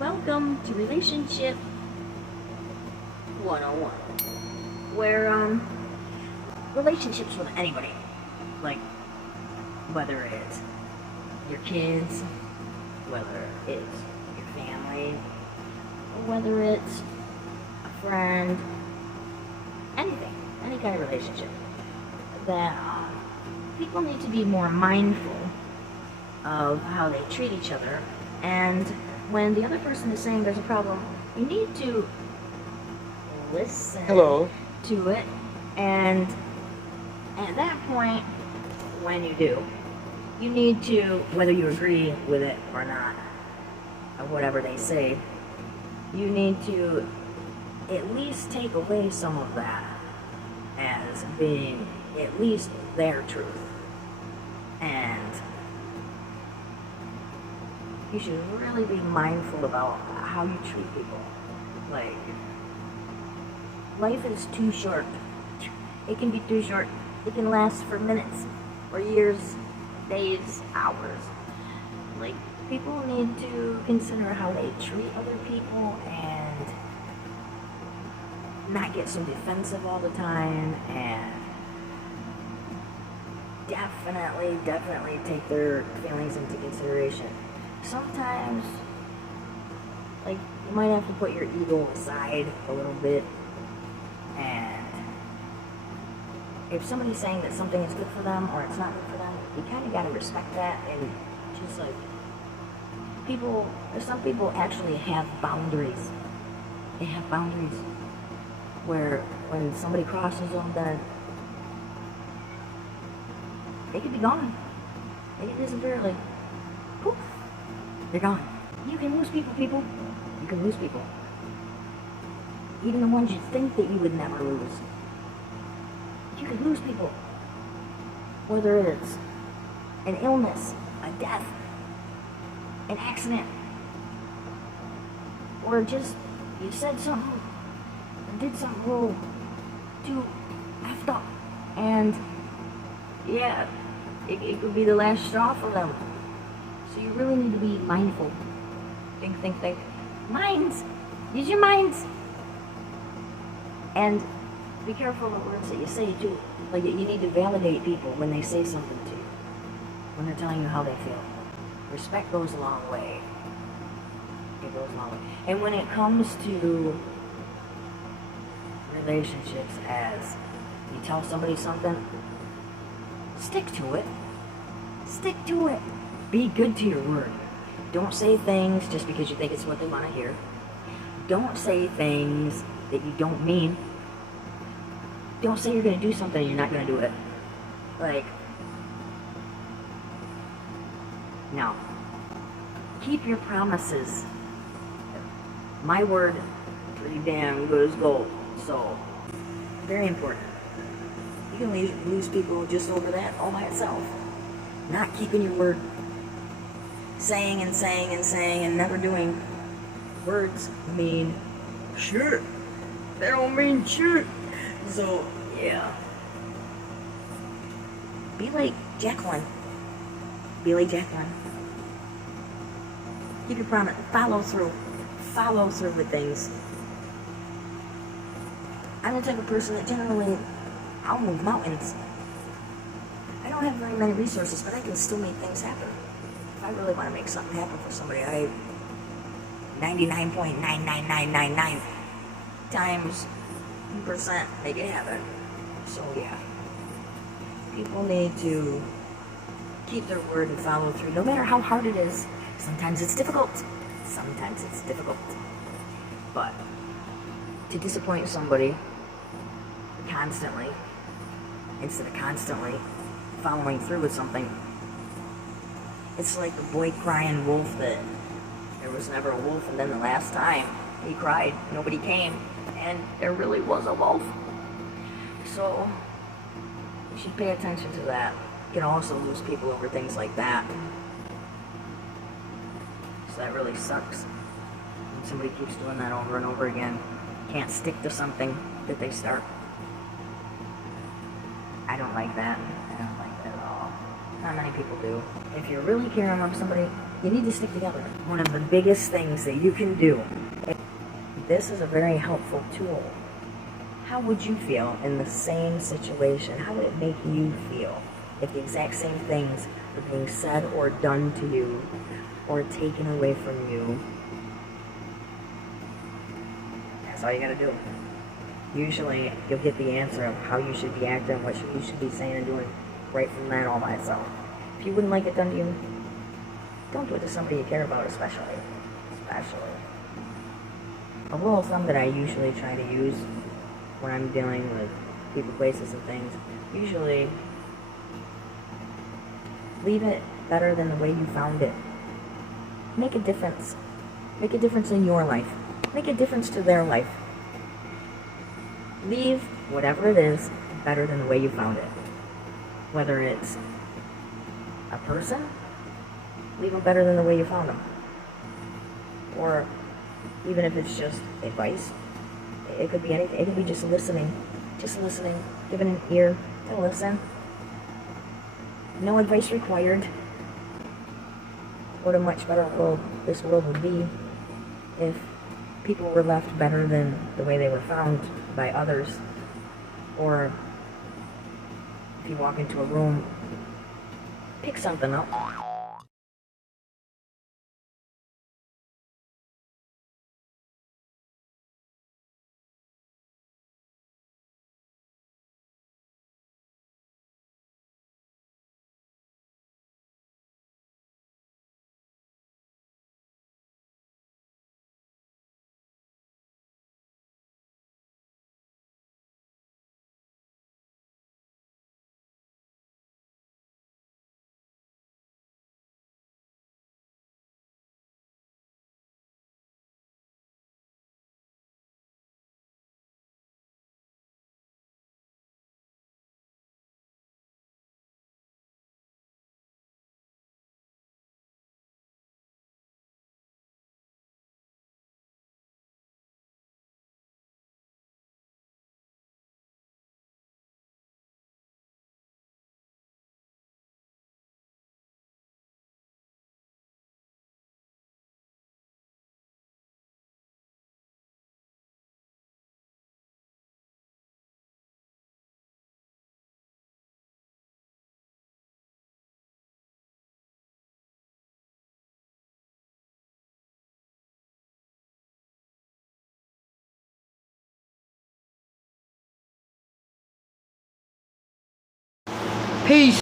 Welcome to Relationship 101, where relationships with anybody, like whether it's your kids, whether it's your family, or whether it's a friend, anything, any kind of relationship, that people need to be more mindful of how they treat each other. And when the other person is saying there's a problem, you need to listen Hello. to it. And at that point, when you do, you need to, whether you agree with it or not, or whatever they say, you need to at least take away some of that as being at least their truth. And you should really be mindful about how you treat people. Like, life is too short. It can be too short. It can last for minutes, or years, days, hours. Like, people need to consider how they treat other people and not get so defensive all the time, and definitely take their feelings into consideration. Sometimes, like, you might have to put your ego aside a little bit, and if somebody's saying that something is good for them or it's not good for them, you kind of got to respect that. And just like, some people actually have boundaries. They have boundaries where when somebody crosses them, then they could be gone. They could disappear, like, poof, they're gone. You can lose people. You can lose people. Even the ones you think that you would never lose. You could lose people. Whether it's an illness, a death, an accident, or just you said something or did something real too effed up, and yeah, it could be the last straw for them. So you really need to be mindful. Think. Minds! Use your minds! And be careful of the words that you say, too. Like, you need to validate people when they say something to you, when they're telling you how they feel. Respect goes a long way. It goes a long way. And when it comes to relationships, as you tell somebody something, stick to it. Stick to it. Be good to your word. Don't say things just because you think it's what they want to hear. Don't say things that you don't mean. Don't say you're going to do something and you're not going to do it. Like, no. Keep your promises. My word, pretty damn good as gold. So, very important. You can lose people just over that all by itself. Not keeping your word. Saying and never doing. Words mean shit. They don't mean shit. So, yeah. Be like Jacqueline. Be like Jacqueline. Keep your promise. Follow through. Follow through with things. I'm the type of person that generally, I'll move mountains. I don't have very many resources, but I can still make things happen. If I really want to make something happen for somebody, I 99.99999 times % make it happen. So yeah, people need to keep their word and follow through, no matter how hard it is. Sometimes it's difficult. But to disappoint somebody constantly, instead of constantly following through with something, it's like the boy crying wolf, that there was never a wolf, and then the last time he cried, nobody came, and there really was a wolf. So you should pay attention to that. You can also lose people over things like that. So that really sucks. When somebody keeps doing that over and over again, can't stick to something that they start. I don't like that. I don't like that at all. Not many people do. If you're really caring about somebody, You need to stick together. One of the biggest things that you can do, this is a very helpful tool. How would you feel in the same situation? How would it make you feel if the exact same things were being said or done to you or taken away from you? That's all you gotta do. Usually, you'll get the answer of how you should be acting, what you should be saying and doing right from that all by itself. If you wouldn't like it done to you, don't do it to somebody you care about, especially. A rule of thumb that I usually try to use when I'm dealing with people, places, and things, usually leave it better than the way you found it. Make a difference. Make a difference in your life. Make a difference to their life. Leave whatever it is better than the way you found it. Whether it's a person, leave them better than the way you found them. Or even if it's just advice, it could be anything. It could be just listening, giving an ear to listen. No advice required. What a much better world this world would be if people were left better than the way they were found by others. Or if you walk into a room, pick something up. Peace.